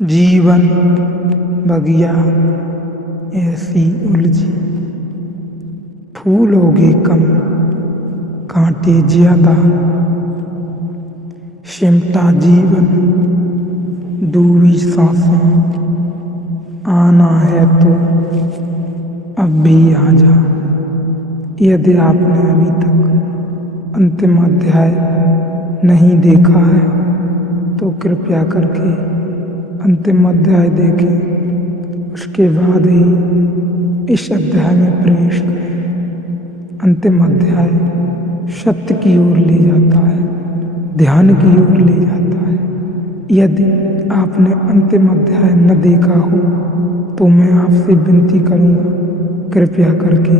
जीवन बगिया ऐसी उलझी, फूलोगे कम कांटे ज्यादा, सिमटा जीवन डूबी सांसों, आना है तो अब भी आजा। यदि आपने अभी तक अंतिम अध्याय नहीं देखा है तो कृपया करके अंतिम अध्याय देखें, उसके बाद ही इस अध्याय में प्रवेश करें। अंतिम अध्याय सत्य की ओर ले जाता है, ध्यान की ओर ले जाता है। यदि आपने अंतिम अध्याय न देखा हो तो मैं आपसे विनती करूंगा, कृपया करके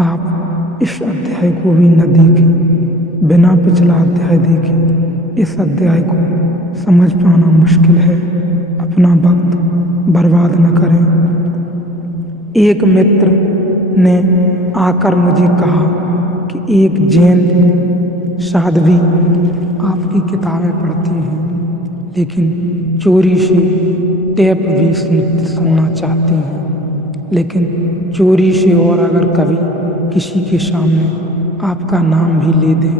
आप इस अध्याय को भी न देखें, बिना पिछला अध्याय देखें। इस अध्याय को समझ पाना मुश्किल है, अपना वक्त बर्बाद न करें। एक मित्र ने आकर मुझे कहा कि एक जैन साध्वी आपकी किताबें पढ़ती हैं, लेकिन चोरी से टेप भी सुनना चाहती हैं। लेकिन चोरी से और अगर कभी किसी के सामने आपका नाम भी ले दें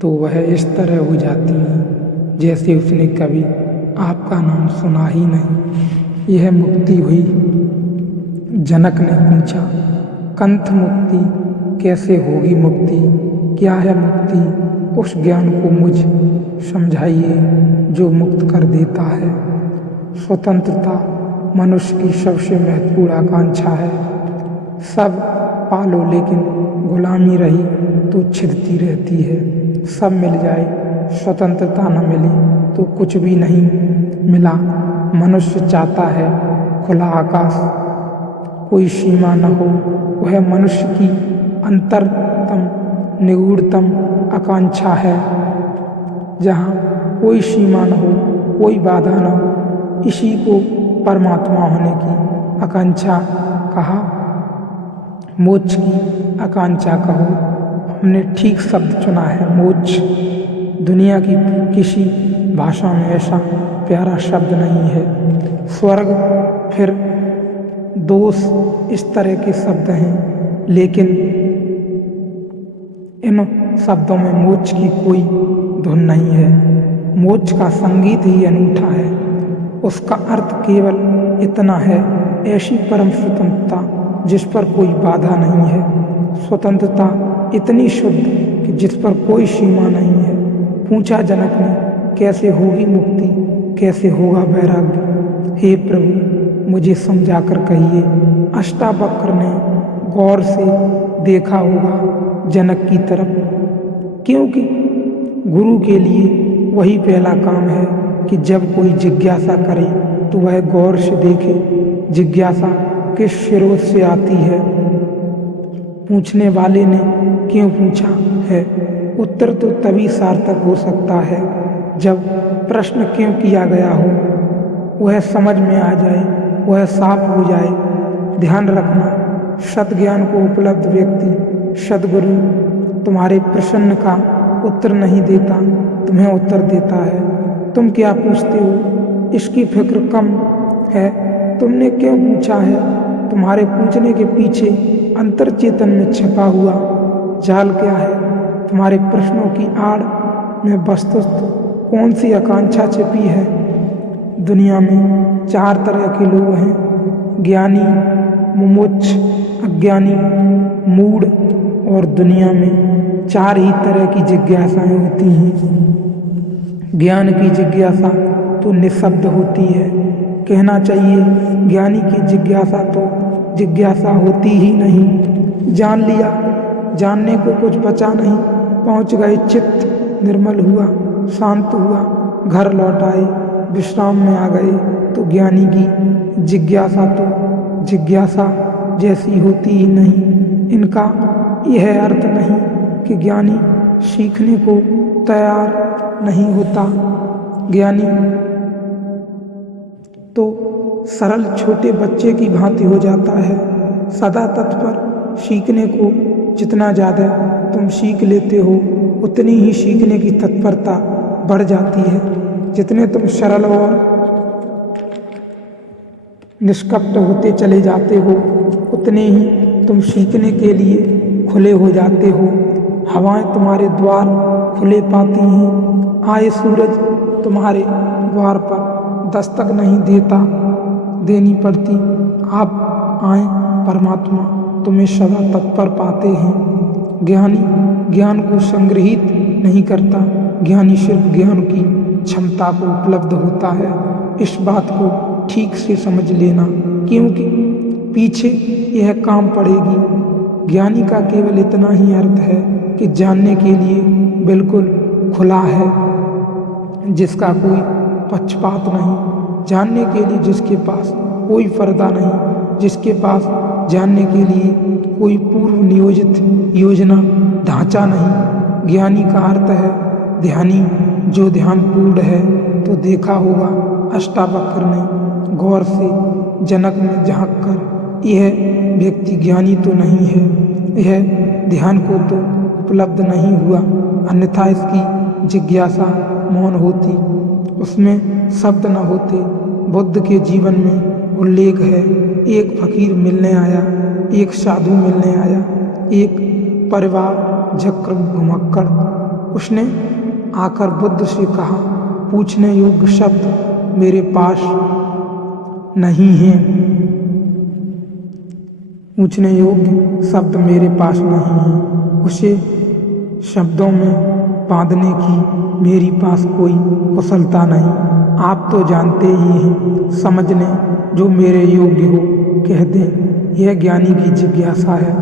तो वह इस तरह हो जाती हैं जैसे उसने कभी आपका नाम सुना ही नहीं। यह मुक्ति हुई। जनक ने पूछा, कंठ मुक्ति कैसे होगी? मुक्ति क्या है? मुक्ति उस ज्ञान को मुझ समझाइए जो मुक्त कर देता है। स्वतंत्रता मनुष्य की सबसे महत्वपूर्ण आकांक्षा है। सब पालो लेकिन गुलामी रही तो छिदती रहती है। सब मिल जाए, स्वतंत्रता न मिले तो कुछ भी नहीं मिला। मनुष्य चाहता है खुला आकाश, कोई सीमा न हो। वह मनुष्य की अंतरतम निगूढ़तम आकांक्षा है, जहाँ कोई सीमा न हो, कोई बाधा न हो। इसी को परमात्मा होने की आकांक्षा कहा, मोक्ष की आकांक्षा कहो। हमने ठीक शब्द चुना है, मोक्ष। दुनिया की किसी भाषा में ऐसा प्यारा शब्द नहीं है। स्वर्ग, फिर दोष, इस तरह के शब्द हैं, लेकिन इन शब्दों में मोक्ष की कोई धुन नहीं है। मोक्ष का संगीत ही अनूठा है। उसका अर्थ केवल इतना है, ऐसी परम स्वतंत्रता जिस पर कोई बाधा नहीं है। स्वतंत्रता इतनी शुद्ध कि जिस पर कोई सीमा नहीं है। पूछा जनक ने, कैसे होगी मुक्ति, कैसे होगा वैराग्य? हे प्रभु, मुझे समझा कर कहिए। अष्टावक्र ने गौर से देखा होगा जनक की तरफ, क्योंकि गुरु के लिए वही पहला काम है कि जब कोई जिज्ञासा करे तो वह गौर से देखे जिज्ञासा किस स्रोत से आती है। पूछने वाले ने क्यों पूछा है, उत्तर तो तभी सार्थक हो सकता है जब प्रश्न क्यों किया गया हो वह समझ में आ जाए, वह साफ हो जाए। ध्यान रखना, सद्ज्ञान को उपलब्ध व्यक्ति, सद्गुरु तुम्हारे प्रश्न का उत्तर नहीं देता, तुम्हें उत्तर देता है। तुम क्या पूछते हो, इसकी फिक्र कम है। तुमने क्यों पूछा है? तुम्हारे पूछने के पीछे अंतर चेतन में छिपा हुआ जाल क्या है? तुम्हारे प्रश्नों की आड़ में वस्तुतः कौन सी आकांक्षा छिपी है? दुनिया में चार तरह के लोग हैं, ज्ञानी, मुमुक्ष, अज्ञानी, मूढ़। और दुनिया में चार ही तरह की जिज्ञासाएं होती हैं। ज्ञान की जिज्ञासा तो निःशब्द होती है, कहना चाहिए ज्ञानी की जिज्ञासा तो जिज्ञासा होती ही नहीं। जान लिया, जानने को कुछ बचा नहीं। पहुंच गए, चित्त निर्मल हुआ, शांत हुआ, घर लौट आए, विश्राम में आ गए। तो ज्ञानी की जिज्ञासा तो जिज्ञासा जैसी होती ही नहीं। इनका यह अर्थ नहीं कि ज्ञानी सीखने को तैयार नहीं होता। ज्ञानी तो सरल छोटे बच्चे की भांति हो जाता है, सदा तत्पर। सीखने को जितना ज़्यादा तुम सीख लेते हो उतनी ही सीखने की तत्परता बढ़ जाती है। जितने तुम सरल और निष्कपट होते चले जाते हो, उतने ही तुम सीखने के लिए खुले हो जाते हो। हवाएं तुम्हारे द्वार खुले पाती हैं, आए सूरज तुम्हारे द्वार पर दस्तक नहीं देनी पड़ती। आप आए परमात्मा तुम्हें सदा तत्पर पाते हैं। ज्ञानी ज्ञान को संग्रहित नहीं करता, ज्ञानी सिर्फ ज्ञान की क्षमता को उपलब्ध होता है। इस बात को ठीक से समझ लेना, क्योंकि पीछे यह काम पड़ेगी। ज्ञानी का केवल इतना ही अर्थ है कि जानने के लिए बिल्कुल खुला है, जिसका कोई पक्षपात नहीं, जानने के लिए जिसके पास कोई पर्दा नहीं, जिसके पास जानने के लिए कोई पूर्व नियोजित योजना ढांचा नहीं। ज्ञानी का अर्थ है ध्यानी, जो ध्यान पूर्ण है। तो देखा होगा अष्टावक्र ने गौर से जनक में झांक कर, यह व्यक्ति ज्ञानी तो नहीं है, यह ध्यान को तो उपलब्ध नहीं हुआ, अन्यथा इसकी जिज्ञासा मौन होती, उसमें शब्द न होते। बुद्ध के जीवन में उल्लेख है, एक फकीर मिलने आया, एक साधु मिलने आया, एक परिवार जक्र घुमक्कड़। उसने आकर बुद्ध से कहा, पूछने योग्य शब्द मेरे पास नहीं है, पूछने योग्य शब्द मेरे पास नहीं है, उसे शब्दों में बांधने की मेरी पास कोई कुशलता नहीं। आप तो जानते ही हैं, समझने जो मेरे योग्य हो कह दें, यह ज्ञानी की जिज्ञासा है।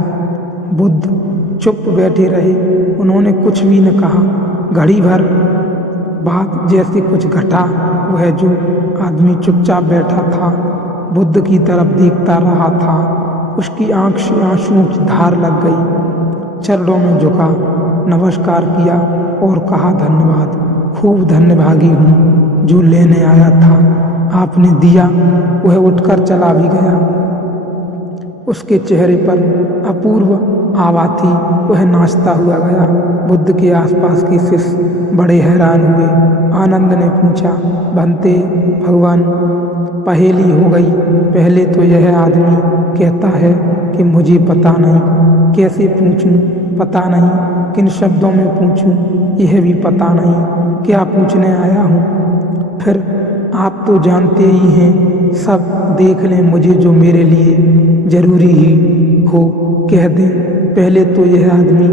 बुद्ध चुप बैठे रहे, उन्होंने कुछ भी न कहा। घड़ी भर बाद जैसे कुछ घटा, वह जो आदमी चुपचाप बैठा था बुद्ध की तरफ देखता रहा था, उसकी आंख से आंसुओं की धार लग गई। चरणों में झुका, नमस्कार किया और कहा, धन्यवाद, खूब धन्यभागी हूँ, जो लेने आया था आपने दिया। वह उठकर चला भी गया। उसके चेहरे पर अपूर्व आभा थी, वह नाचता हुआ गया। बुद्ध के आसपास के शिष्य बड़े हैरान हुए। आनंद ने पूछा, बनते भगवान, पहेली हो गई। पहले तो यह आदमी कहता है कि मुझे पता नहीं, कैसे पूछूं, पता नहीं, किन शब्दों में पूछूं, यह भी पता नहीं, क्या पूछने आया हूँ। फिर आप तो जानते ही हैं, सब देख लें मुझे, जो मेरे लिए जरूरी ही हो कह दें। पहले तो यह आदमी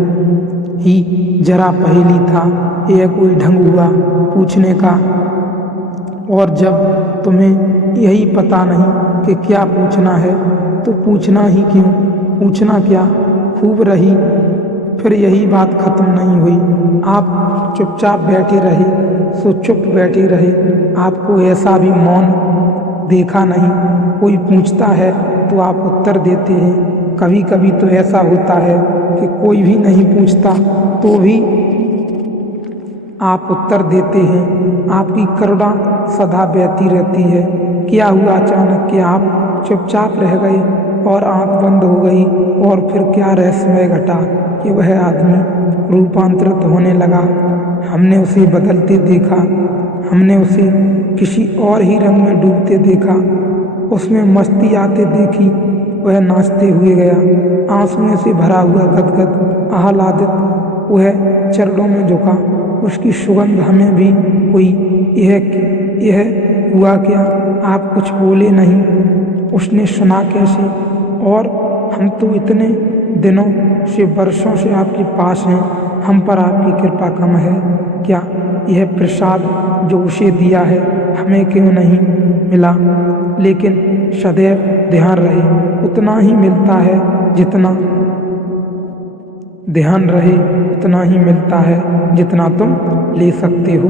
ही जरा पहेली था, यह कोई ढंग हुआ पूछने का। और जब तुम्हें यही पता नहीं कि क्या पूछना है, तो पूछना ही क्यों, पूछना क्या खूब रही। फिर यही बात खत्म नहीं हुई। आप चुपचाप बैठे रहे, सो चुप बैठे रहे। आपको ऐसा भी मौन देखा नहीं। कोई पूछता है तो आप उत्तर देते हैं। कभी कभी तो ऐसा होता है कि कोई भी नहीं पूछता तो भी आप उत्तर देते हैं। आपकी करुणा सदा बहती रहती है। क्या हुआ अचानक कि आप चुपचाप रह गए और आंख बंद हो गई? और फिर क्या रहस्यमय घटा कि वह आदमी रूपांतरित होने लगा? हमने उसे बदलते देखा, हमने उसे किसी और ही रंग में डूबते देखा, उसमें मस्ती आते देखी। वह नाचते हुए गया, आंसुओं से भरा हुआ, गदगद आह्लादित। वह चरणों में झुका, उसकी सुगंध हमें भी हुई। यह हुआ क्या? आप कुछ बोले नहीं। उसने सुना कैसे? और हम तो इतने दिनों से, वर्षों से आपके पास हैं, हम पर आपकी कृपा कम है क्या? यह प्रसाद जो उसे दिया है हमें क्यों नहीं मिला? लेकिन सदैव ध्यान रहे, उतना ही मिलता है जितना ध्यान रहे, उतना ही मिलता है जितना तुम ले सकते हो।